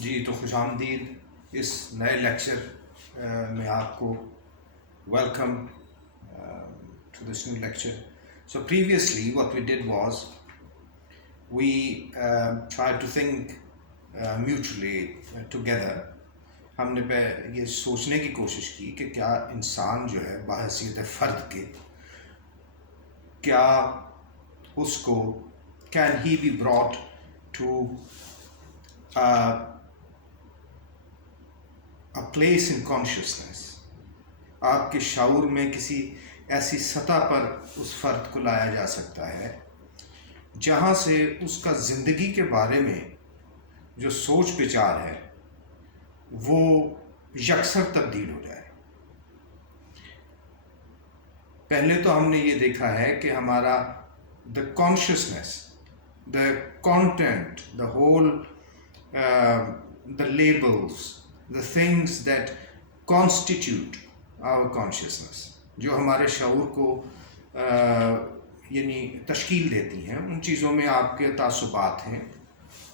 जी तो खुशामदीद इस नए लेक्चर में आपको welcome to this new lecture. So previously what we did was we tried to think mutually together. हमने पे ये सोचने की कोशिश की कि क्या इंसान जो है बहैसियत फ़र्द के क्या उसको can he be brought to a place in consciousness, आपके शऊर में किसी ऐसी सतह पर उस फ़र्द को लाया जा सकता है जहाँ से उसका ज़िंदगी के बारे में जो सोच विचार है वो यकसर तब्दील हो जाए। पहले तो हमने ये देखा है कि हमारा the consciousness, the content, the whole the labels, the things that constitute our consciousness, जो हमारे शऊर को यानी तश्कील देती हैं, उन चीज़ों में आपके तासुबात हैं,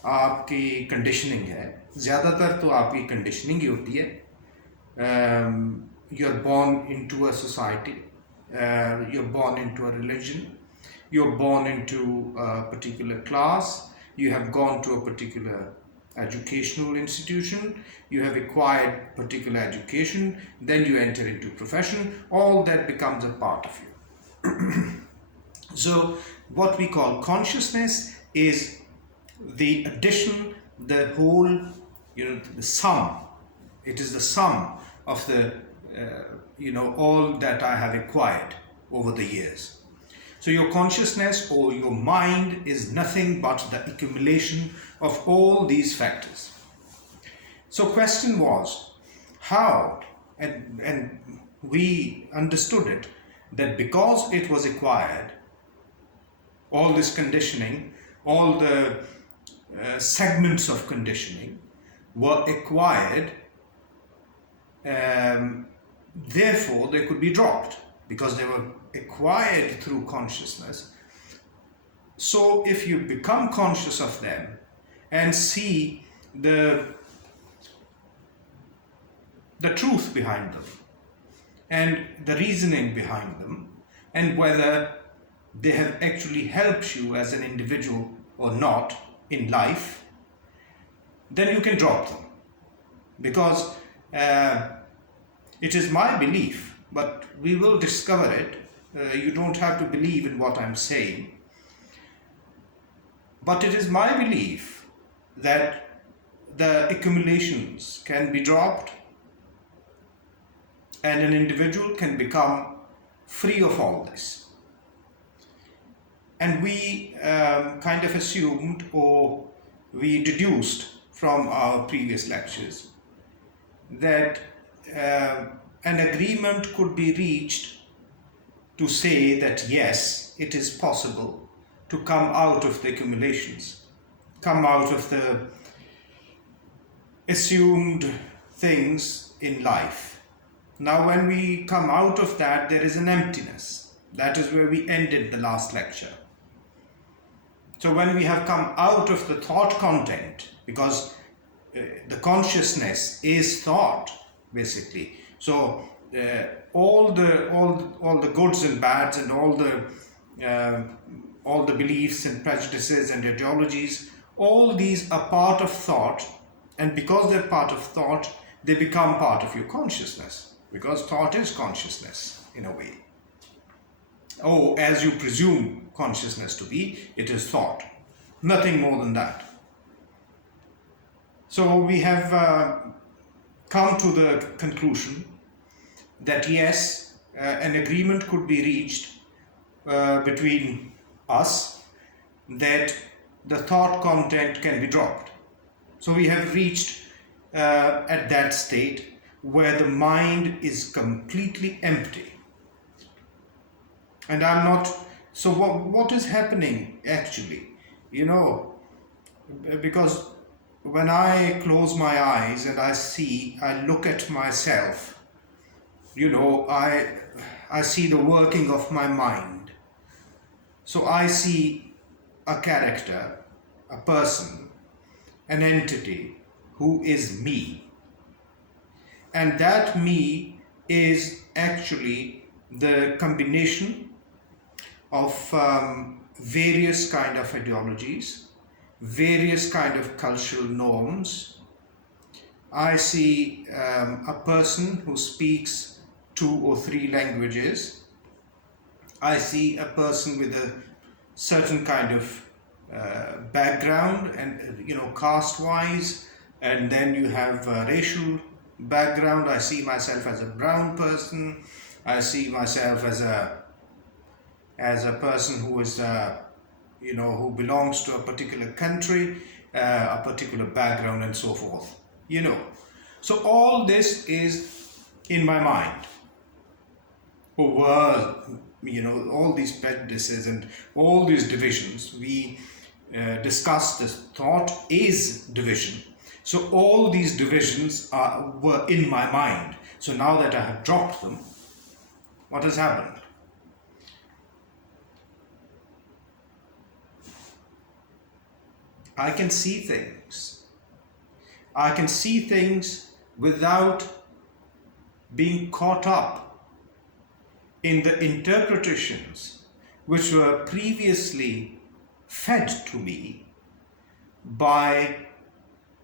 आपकी कंडीशनिंग है। ज़्यादातर तो आपकी कंडीशनिंग ही होती है। You are born into a society, you're born into a religion, you're born into a particular class, you have gone to a particular educational institution, you have acquired particular education, then you enter into profession, all that becomes a part of you. So what we call consciousness is the addition, the whole, the sum. It is the sum of the, all that I have acquired over the years. So your consciousness or your mind is nothing but the accumulation of all these factors. So question was how, and we understood it, that because it was acquired, all this conditioning, all the segments of conditioning were acquired, therefore they could be dropped because they were acquired through consciousness. So if you become conscious of them and see the truth behind them and the reasoning behind them and whether they have actually helped you as an individual or not in life, then you can drop them. Because it is my belief, but we will discover it. You don't have to believe in what I'm saying. But it is my belief that the accumulations can be dropped and an individual can become free of all this. And we kind of assumed, or we deduced from our previous lectures, that an agreement could be reached to say that yes, it is possible to come out of the accumulations, come out of the assumed things in life. Now when we come out of that, there is an emptiness. That is where we ended the last lecture. So when we have come out of the thought content, because the consciousness is thought basically, so all the goods and bads and all the beliefs and prejudices and ideologies, all these are part of thought, and because they're part of thought, they become part of your consciousness, because thought is consciousness in a way. Or as you presume consciousness to be, it is thought, nothing more than that. So we have come to the conclusion that yes, an agreement could be reached between us that the thought content can be dropped. So we have reached at that state where the mind is completely empty. And I'm not, so what is happening actually? Because when I close my eyes and I look at myself, I see the working of my mind. So I see a character, a person, an entity who is me. And that me is actually the combination of various kind of ideologies, various kind of cultural norms. I see a person who speaks 2 or 3 languages. I see a person with a certain kind of background, and caste wise, and then you have racial background. I see myself as a brown person. I see myself as a person who is who belongs to a particular country, a particular background, and so forth. So all this is in my mind. Over all these prejudices and all these divisions, we discussed this. Thought is division. So all these divisions were in my mind. So now that I have dropped them, what has happened? I can see things. I can see things without being caught up in the interpretations which were previously fed to me by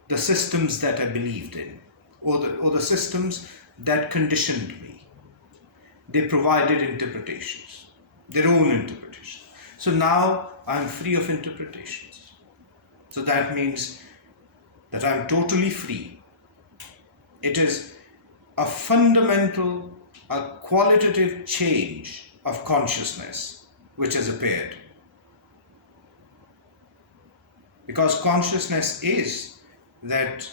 the systems that I believed in, or the systems that conditioned me. They provided interpretations, their own interpretations. So now I'm free of interpretations. So that means that I'm totally free. It is a fundamental, a qualitative change of consciousness which has appeared. Because consciousness is that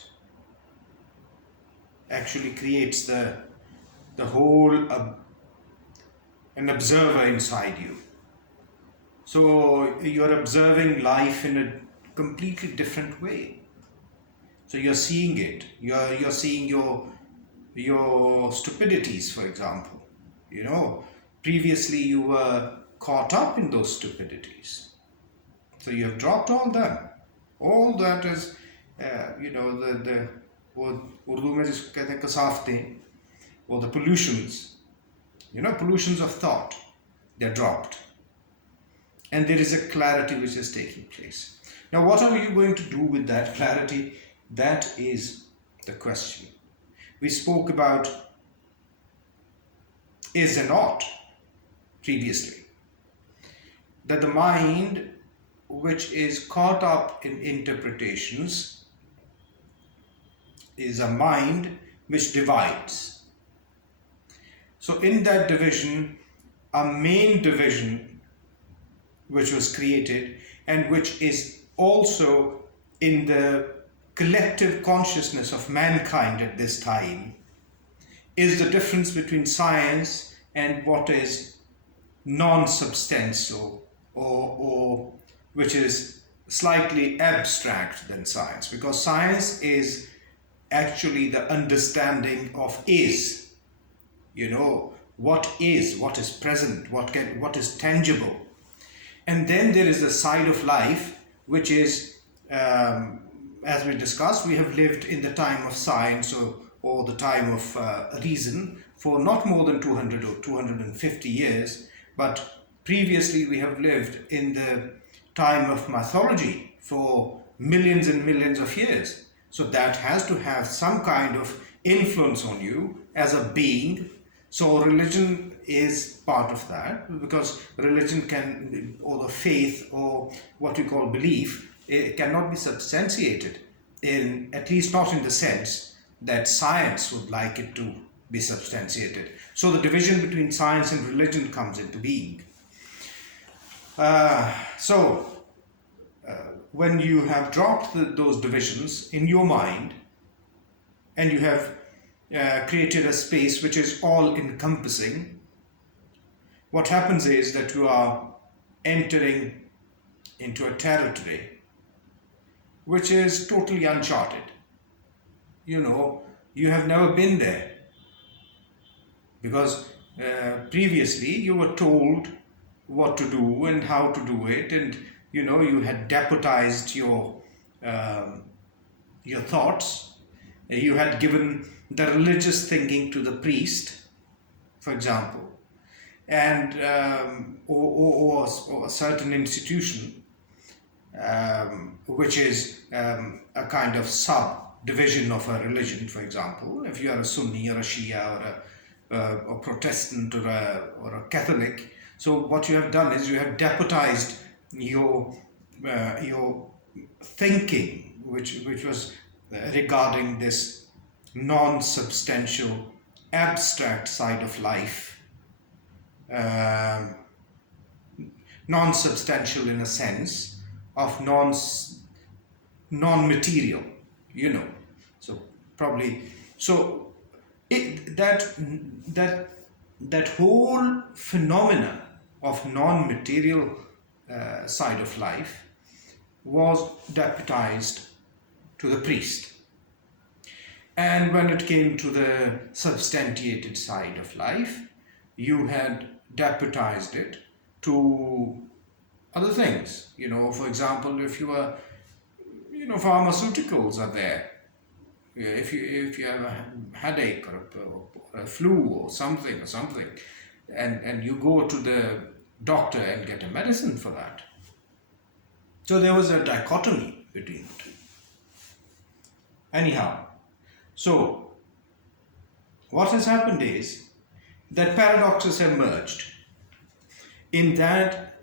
actually creates the whole an observer inside you. So you're observing life in a completely different way. So you're seeing it. You're seeing your stupidities, for example. Previously you were caught up in those stupidities. So you have dropped all that. All that is, the Urdu mein jisko kehte hain kasaftein, or the pollutions, pollutions of thought, they're dropped. And there is a clarity which is taking place. Now, what are you going to do with that clarity? That is the question. We spoke about is and ought previously. That the mind which is caught up in interpretations is a mind which divides. So in that division, a main division which was created and which is also in the collective consciousness of mankind at this time is the difference between science and what is non-substantial or which is slightly abstract than science, because science is actually the understanding of is, what is present, what is tangible. And then there is a side of life which is, as we discussed, we have lived in the time of science or the time of reason for not more than 200 or 250 years, but previously we have lived in the time of mythology for millions and millions of years. So that has to have some kind of influence on you as a being. So religion is part of that, because religion can, or the faith, or what we call belief, it cannot be substantiated, at least not in the sense that science would like it to be substantiated. So the division between science and religion comes into being. When you have dropped those divisions in your mind, and you have created a space which is all encompassing, what happens is that you are entering into a territory which is totally uncharted. You have never been there, because previously you were told what to do and how to do it, and you had deputized your thoughts You had given the religious thinking to the priest, for example, and or a certain institution, which is a kind of subdivision of a religion. For example, if you are a Sunni or a Shia or a Protestant or a Catholic, so what you have done is you have deputized your thinking, which was regarding this non-substantial, abstract side of life, non-substantial in a sense of non-material, So probably that whole phenomena of non-material side of life was deputized to the priest. And when it came to the substantiated side of life, you had deputized it to other things. For example, if you are, pharmaceuticals are there. If you have a headache or a flu or something, and you go to the doctor and get a medicine for that. So there was a dichotomy between the two. Anyhow, so what has happened is that paradoxes have merged in that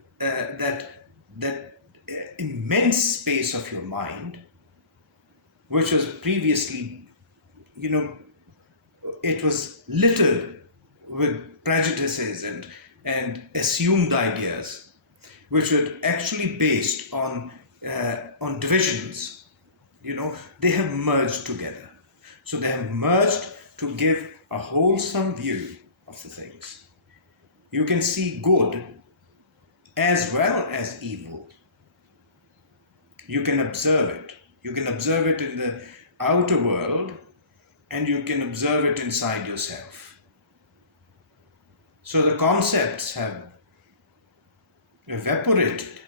immense space of your mind, which was previously, it was littered with prejudices and assumed ideas, which were actually based on divisions. They have merged together. So they have merged to give a wholesome view of the things. You can see good as well as evil. You can observe it. You can observe it in the outer world, and you can observe it inside yourself. So the concepts have evaporated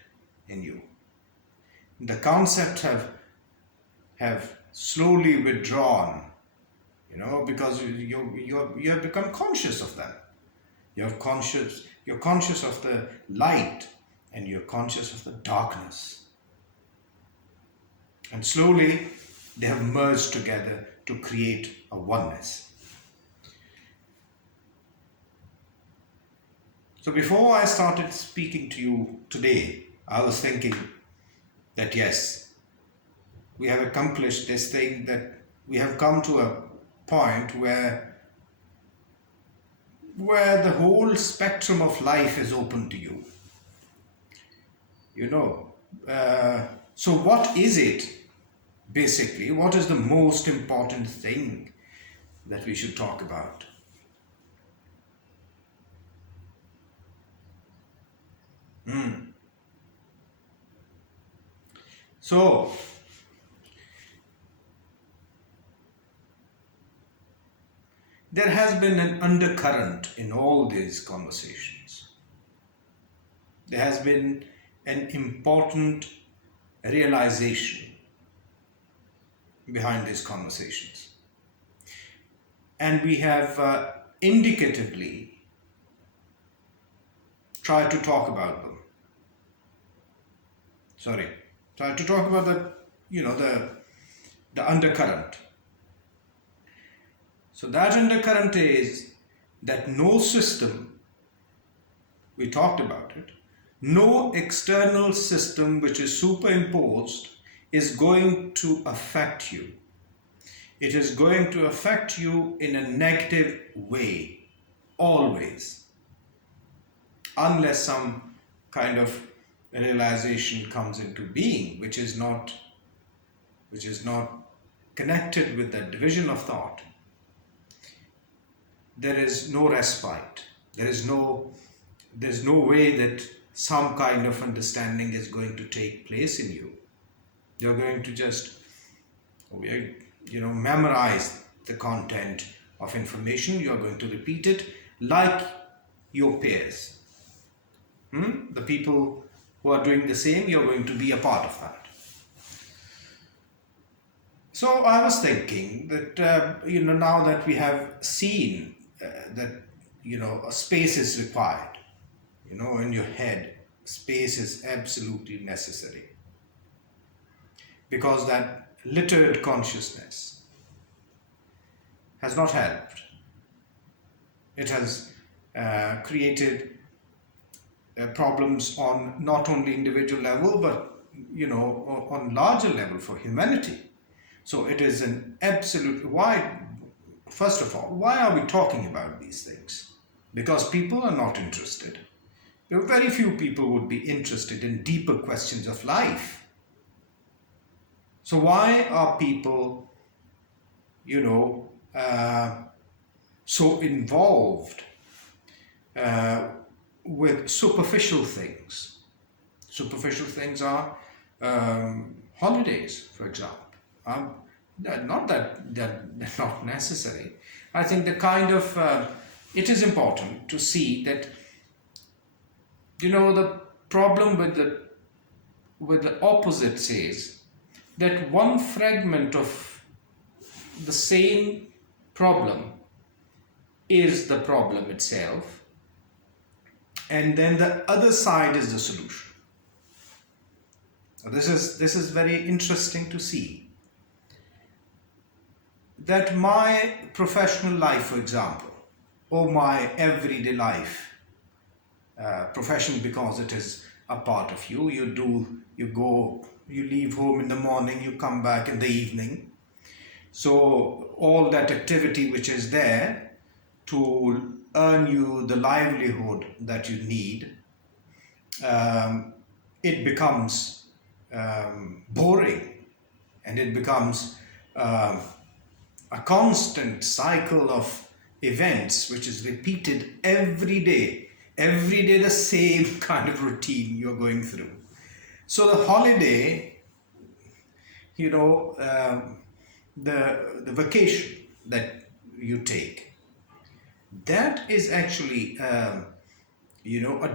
in you. The concepts have slowly withdrawn, because you have become conscious of them. You're conscious of the light, and you're conscious of the darkness. And slowly they have merged together to create a oneness. So before I started speaking to you today, I was thinking that yes, we have accomplished this thing, that we have come to a point where the whole spectrum of life is open to you. So what is it? Basically, what is the most important thing that we should talk about? So, there has been an undercurrent in all these conversations. There has been an important realization behind these conversations. And we have indicatively tried to talk about them. Tried to talk about the undercurrent. So that undercurrent is that no system, we talked about it, no external system which is superimposed is going to affect you. It is going to affect you in a negative way, always, unless some kind of realization comes into being, which is not connected with that division of thought. There is no respite. There's no way that some kind of understanding is going to take place in you. You're going to just memorize the content of information. You're going to repeat it like your peers. The people who are doing the same, you're going to be a part of that. So I was thinking that now that we have seen that a space is required, in your head, space is absolutely necessary, because that littered consciousness has not helped. It has created problems on not only individual level, but on larger level for humanity. So it is an absolute why. First of all, why are we talking about these things? Because people are not interested. Very few people would be interested in deeper questions of life. So why are people, you know, uh, so involved uh, with superficial things? Superficial things are holidays, for example. Not that they're not necessary. I think the kind of it is important to see that the problem with the opposite says that one fragment of the same problem is the problem itself, and then the other side is the solution. This is very interesting to see that my professional life, for example, or my everyday life, profession, because it is a part of you. You leave home in the morning, you come back in the evening. So all that activity which is there to earn you the livelihood that you need, it becomes boring, and it becomes um, a constant cycle of events which is repeated every day. Every day, the same kind of routine you're going through. So the holiday, the vacation that you take, that is actually a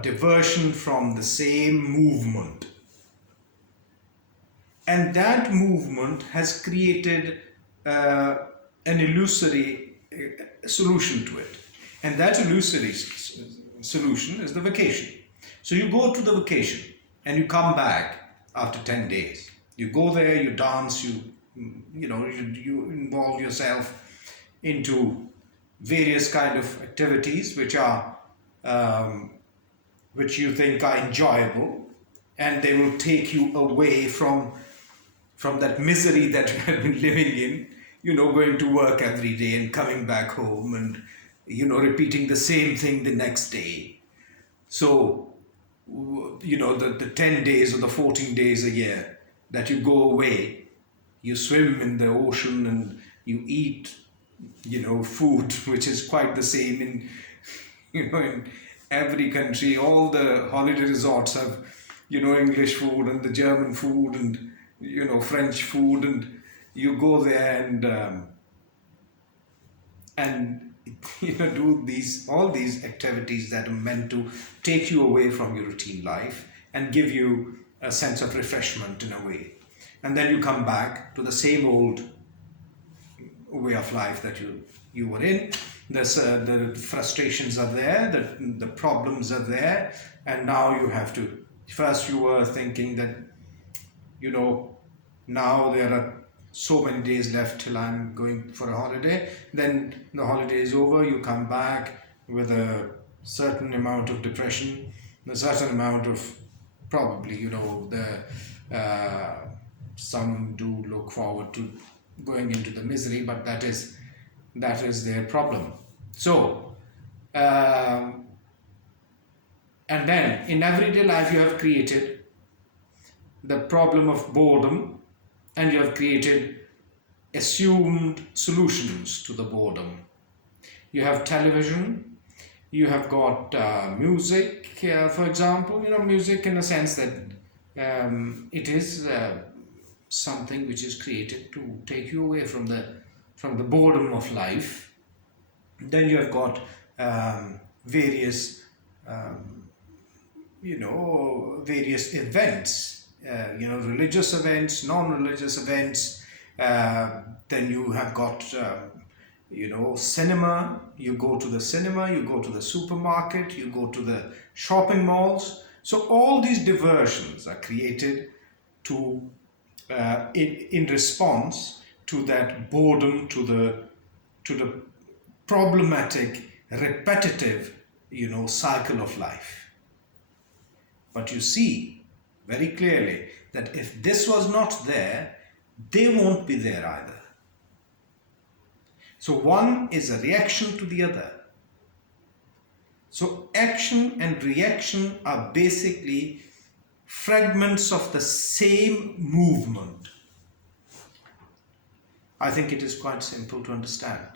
diversion from the same movement, and that movement has created uh, an illusory solution to it, and that illusory solution is the vacation. So you go to the vacation and you come back after 10 days. You go there, you dance, you involve yourself into various kind of activities which you think are enjoyable, and they will take you away from that misery that you have been living in, going to work every day and coming back home and repeating the same thing the next day. So the 10 days or the 14 days a year that you go away, you swim in the ocean and you eat food which is quite the same in in every country. All the holiday resorts have English food and the German food and French food, and you go there and do all these activities that are meant to take you away from your routine life and give you a sense of refreshment in a way, and then you come back to the same old way of life that you were in. The frustrations are there, the problems are there, and now you have to. First, you were thinking that now there are so many days left till I'm going for a holiday. Then the holiday is over, you come back with a certain amount of depression, a certain amount of probably some do look forward to going into the misery, but that is their problem. So and then in everyday life you have created the problem of boredom, and you have created assumed solutions to the boredom. You have television, you have got music, for example, music in a sense that it is something which is created to take you away from the boredom of life. Then you have got various various events, religious events, non-religious events, Then you have got cinema. You go to the cinema, you go to the supermarket, you go to the shopping malls. So all these diversions are created to in response to that boredom, to the problematic, repetitive, cycle of life. But you see very clearly that if this was not there, they won't be there either. So one is a reaction to the other. So action and reaction are basically fragments of the same movement. I think it is quite simple to understand.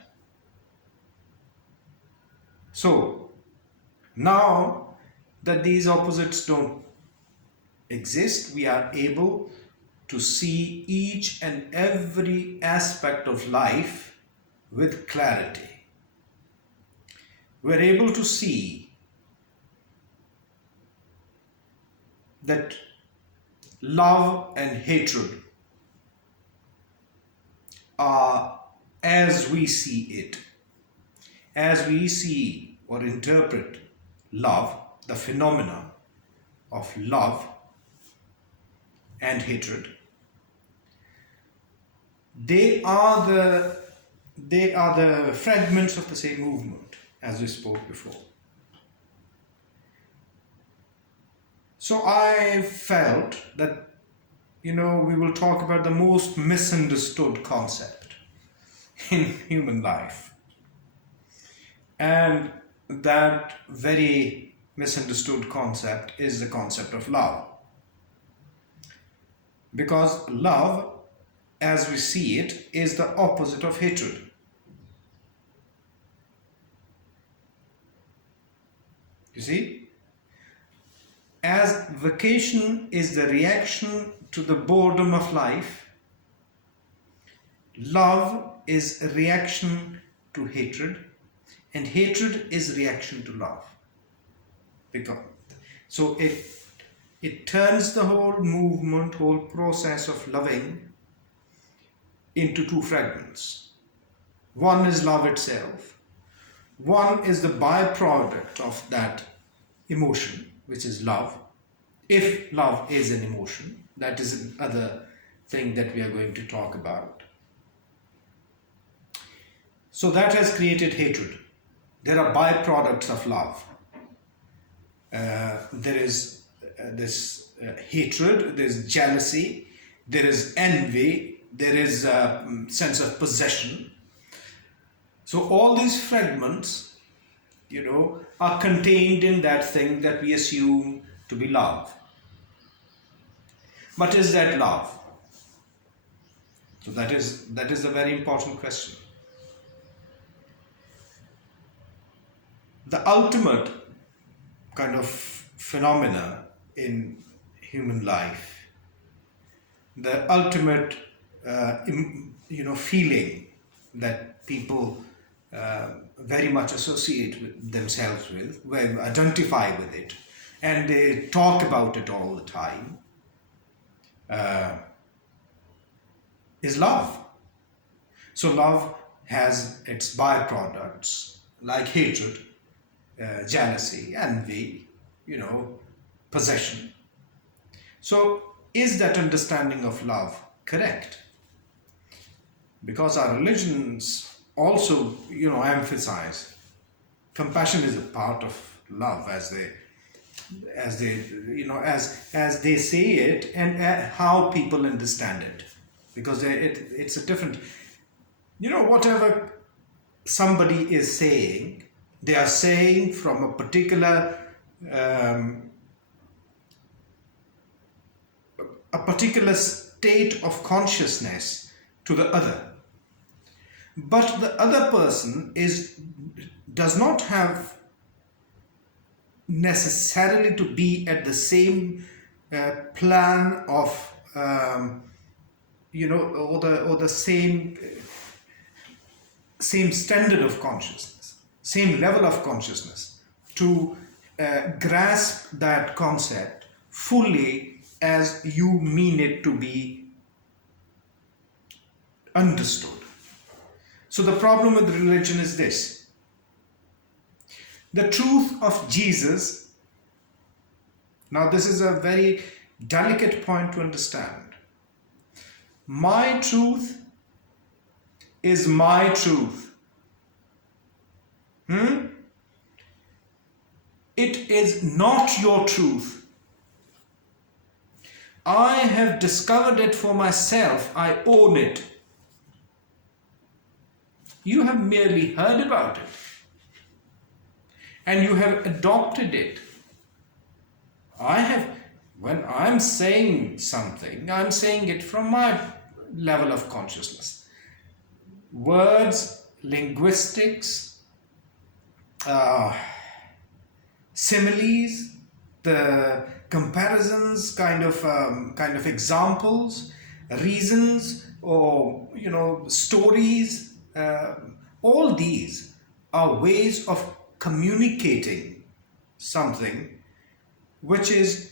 So now that these opposites don't exist, we are able to see each and every aspect of life with clarity. We're able to see that love and hatred are as we see it. As we see or interpret love, the phenomena of love and hatred, they are the fragments of the same movement, as we spoke before. So I felt that, we will talk about the most misunderstood concept in human life. And that very misunderstood concept is the concept of love. Because love, as we see it, is the opposite of hatred. You see? As vacation is the reaction to the boredom of life, love is a reaction to hatred, and hatred is reaction to love. So it turns the whole movement, whole process of loving into two fragments. One is love itself. One is the byproduct of that emotion, which is love. If love is an emotion, that is another thing that we are going to talk about. So that has created hatred. There are byproducts of love. There is this hatred, there is jealousy, there is envy, there is a sense of possession. So all these fragments, are contained in that thing that we assume to be love. But is that love? So that is a very important question. The ultimate kind of phenomena in human life, the ultimate feeling that people very much associate with themselves with, identify with it, and they talk about it all the time, is love. So love has its byproducts like hatred, jealousy, envy, possession. So is that understanding of love correct? Because our religions also, emphasize compassion is a part of love, as they say it, and how people understand it, because it's a different, whatever somebody is saying, they are saying from a particular state of consciousness to the other. But the other person does not have necessarily to be at the same plan of or the same standard of consciousness, same level of consciousness to grasp that concept fully as you mean it to be understood. So the problem with religion is this: the truth of Jesus. Now this is a very delicate point to understand. My truth is my truth. It is not your truth. I have discovered it for myself. I own it. You have merely heard about it and you have adopted it. When I'm saying something, I'm saying it from my level of consciousness. Words, linguistics, similes, the comparisons, kind of examples, reasons, or stories. All these are ways of communicating something which is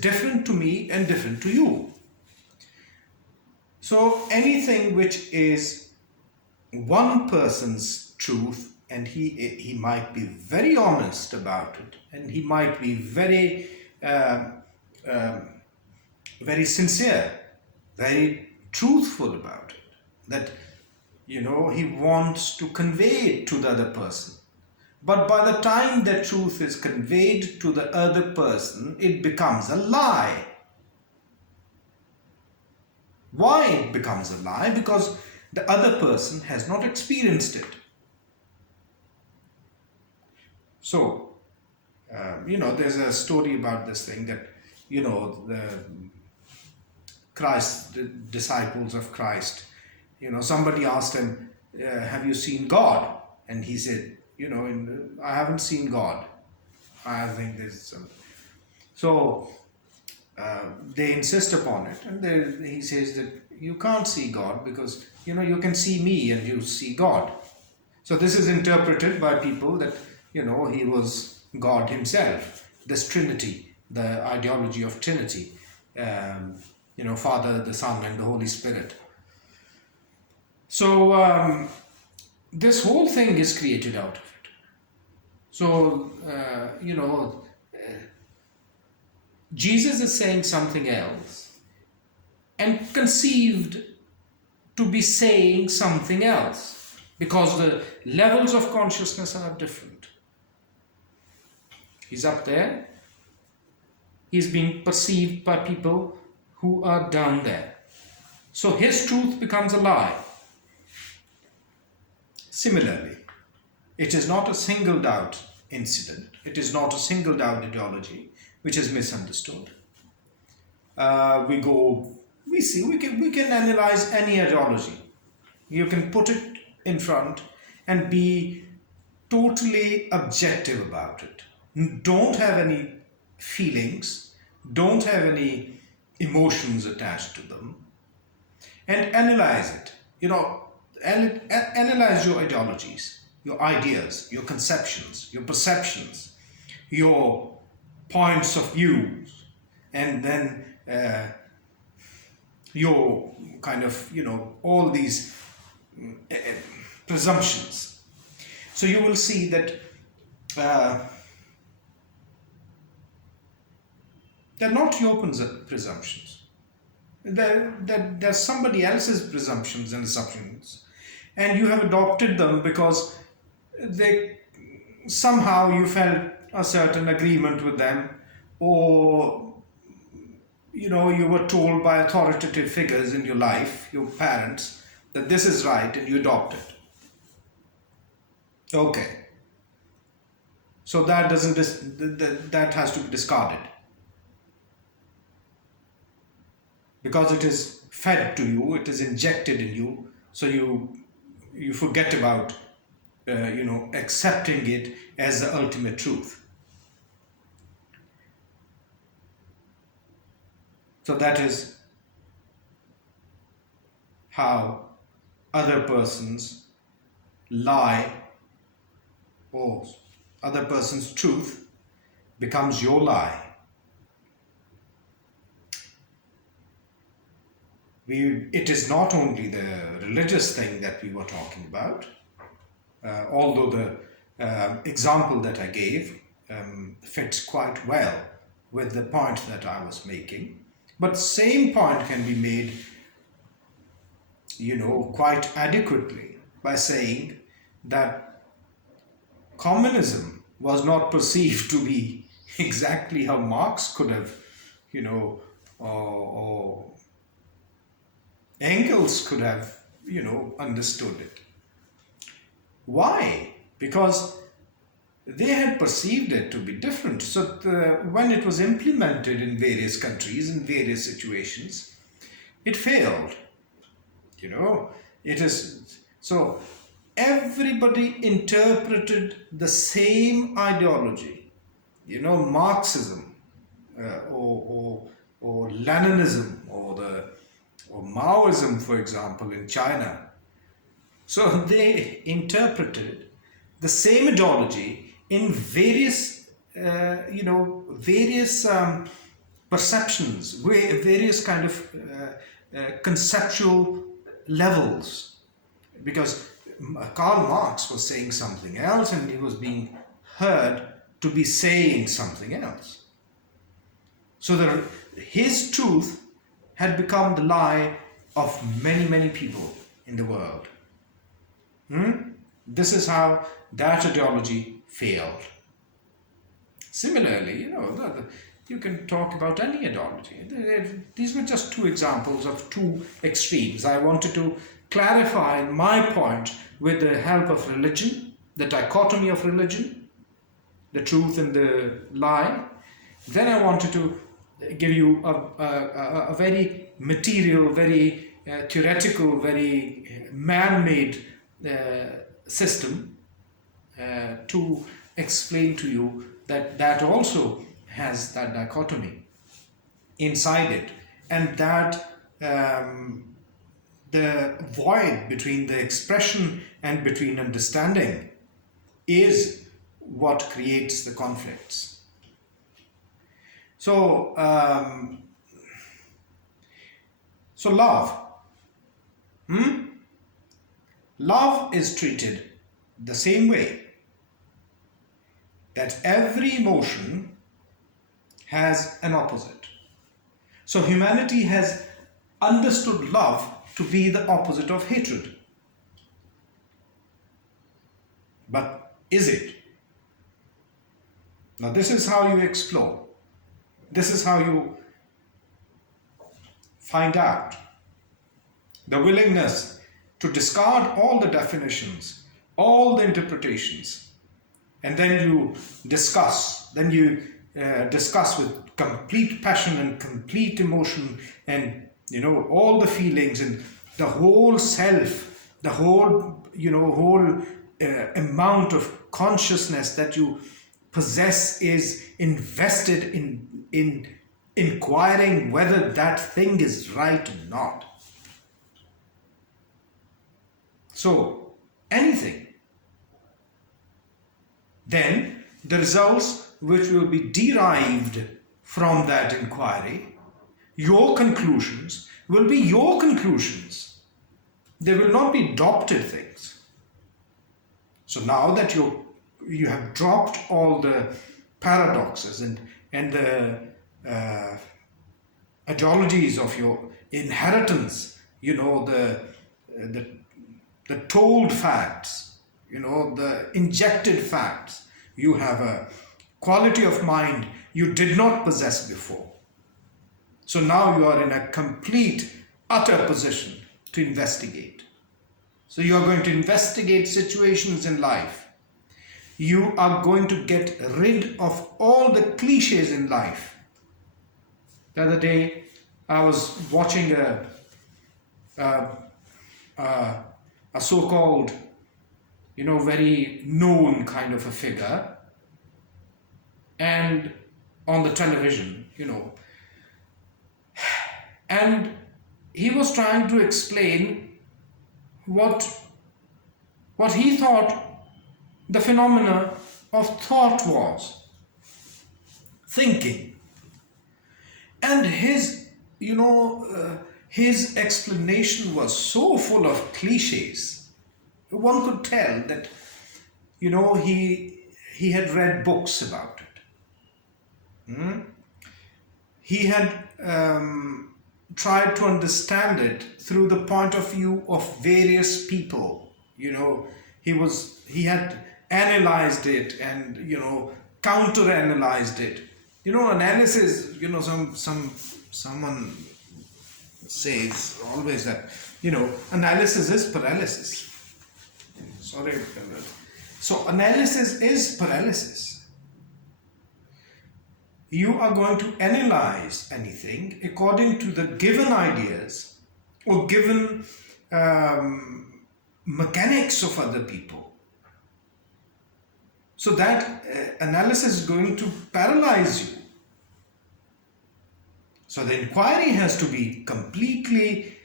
different to me and different to you. So anything which is one person's truth, and he might be very honest about it, and he might be very very sincere, very truthful about it, that he wants to convey it to the other person. But by the time the truth is conveyed to the other person, it becomes a lie. Why it becomes a lie? Because the other person has not experienced it. So, there's a story about this thing that, the disciples of Christ, somebody asked him, have you seen God? And he said, I haven't seen God. I think there's some. So they insist upon it, and he says that you can't see God because you can see me and you see God. So this is interpreted by people that he was God himself. This Trinity, the ideology of Trinity, Father, the Son, and the Holy Spirit. So this whole thing is created out of it. So, Jesus is saying something else and conceived to be saying something else because the levels of consciousness are different. He's up there. He's being perceived by people who are down there. So his truth becomes a lie. Similarly, it is not a singled out incident. It is not a singled out ideology which is misunderstood. We can analyze any ideology. You can put it in front and be totally objective about it. Don't have any feelings, don't have any emotions attached to them, and analyze it. Analyze your ideologies, your ideas, your conceptions, your perceptions, your points of views, and then your all these presumptions. So you will see that they're not your presumptions. They're somebody else's presumptions and assumptions, and you have adopted them because somehow you felt a certain agreement with them, or you were told by authoritative figures in your life, your parents, that this is right, and you adopt it. Okay. So that that has to be discarded because it is fed to you, it is injected in you, so you forget about accepting it as the ultimate truth. So that is how other persons lie, or other person's truth becomes your lie. it is not only the religious thing that we were talking about, although the example that I gave fits quite well with the point that I was making. But same point can be made, quite adequately by saying that communism was not perceived to be exactly how Marx could have, or Engels could have, understood it. Why? Because they had perceived it to be different. So when it was implemented in various countries, in various situations, it failed. It is so everybody interpreted the same ideology. Marxism or Leninism or Maoism, for example, in China. So they interpreted the same ideology in various, various perceptions, various kind of conceptual levels. Because Karl Marx was saying something else and he was being heard to be saying something else. So his truth had become the lie of many, many people in the world. This is how that ideology failed. Similarly, you can talk about any ideology. These were just two examples of two extremes. I wanted to clarify my point with the help of religion, the dichotomy of religion, the truth and the lie. Then I wanted to give you a very material, very theoretical, very man-made system to explain to you that also has that dichotomy inside it, and that the void between the expression and between understanding is what creates the conflicts. So love. Love is treated the same way. That every emotion has an opposite. So humanity has understood love to be the opposite of hatred. But is it? Now this is how you explore. This is how you find out. The willingness to discard all the definitions, all the interpretations, and then you discuss. Then you discuss with complete passion and complete emotion, and all the feelings and the whole self, the whole amount of consciousness that you possess is invested in inquiring whether that thing is right or not. So anything. Then the results which will be derived from that inquiry, your conclusions, will be your conclusions. They will not be adopted things. So now that you have dropped all the paradoxes and the ideologies of your inheritance, the told facts, the injected facts. You have a quality of mind you did not possess before. So now you are in a complete, utter position to investigate. So you are going to investigate situations in life. You are going to get rid of all the cliches in life. The other day, I was watching a so-called, very known kind of a figure, and on the television, and he was trying to explain what he thought the phenomena of thought was, thinking. And his his explanation was so full of cliches. One could tell that, he had read books about it. He had tried to understand it through the point of view of various people. He had analyzed it and counter analyzed it. Analysis. Someone says always that analysis is paralysis. Sorry. So analysis is paralysis. You are going to analyze anything according to the given ideas or given mechanics of other people. So that analysis is going to paralyze you. So the inquiry has to be completely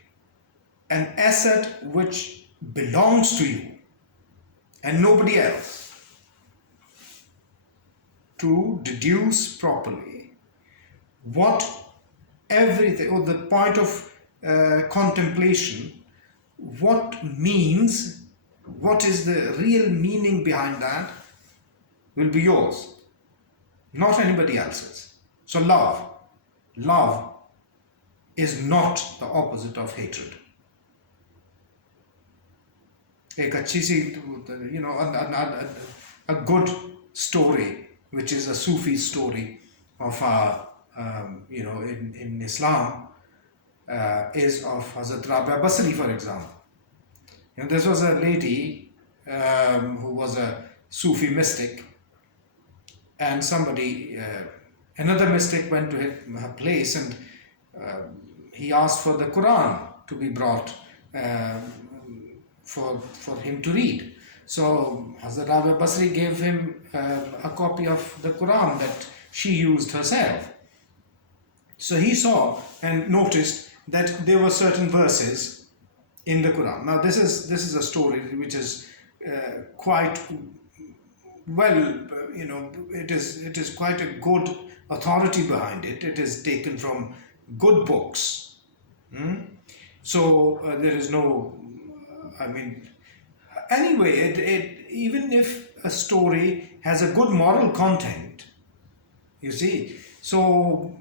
an asset which belongs to you and nobody else, to deduce properly what everything, or the point of contemplation, what means, what is the real meaning behind that, will be yours, not anybody else's. So love is not the opposite of hatred. एक अच्छी सी a good story, which is a Sufi story of in Islam, is of Hazrat Rabia Basri, for example. This was a lady who was a Sufi mystic, and another mystic went to her place, and he asked for the Quran to be brought for him to read. So Hazrat Rabia Basri gave him a copy of the Quran that she used herself. So he saw and noticed that there were certain verses in the Quran. Now this is a story which is quite well, it is quite a good authority behind it. It is taken from good books. So there is no, anyway, even if a story has a good moral content, you see, so